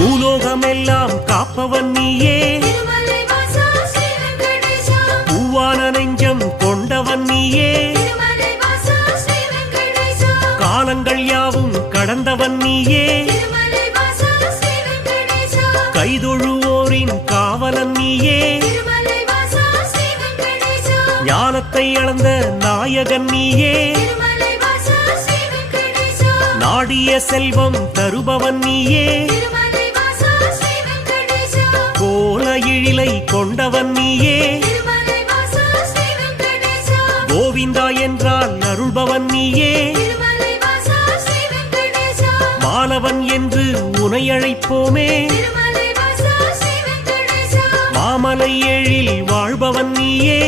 பூலோகமெல்லாம் காப்பவன் நீயே, பூவான நெஞ்சம் கொண்டவன் நீயே, காலங்கள் யாவும் கடந்தவன் நீயே, கைதொழுவோரின் காவலன் நீயே, ஞானத்தை அளந்த நாயகன் நீயே, நாடிய செல்வம் தருபவன் நீயே, கோல எழிலை கொண்டவன் நீயே, கோவிந்தா என்றால் அருள்பவன் நீயே, மாலவன் என்று உனை அழைப்போமே, மாமலை எழில் வாழ்பவன் நீயே,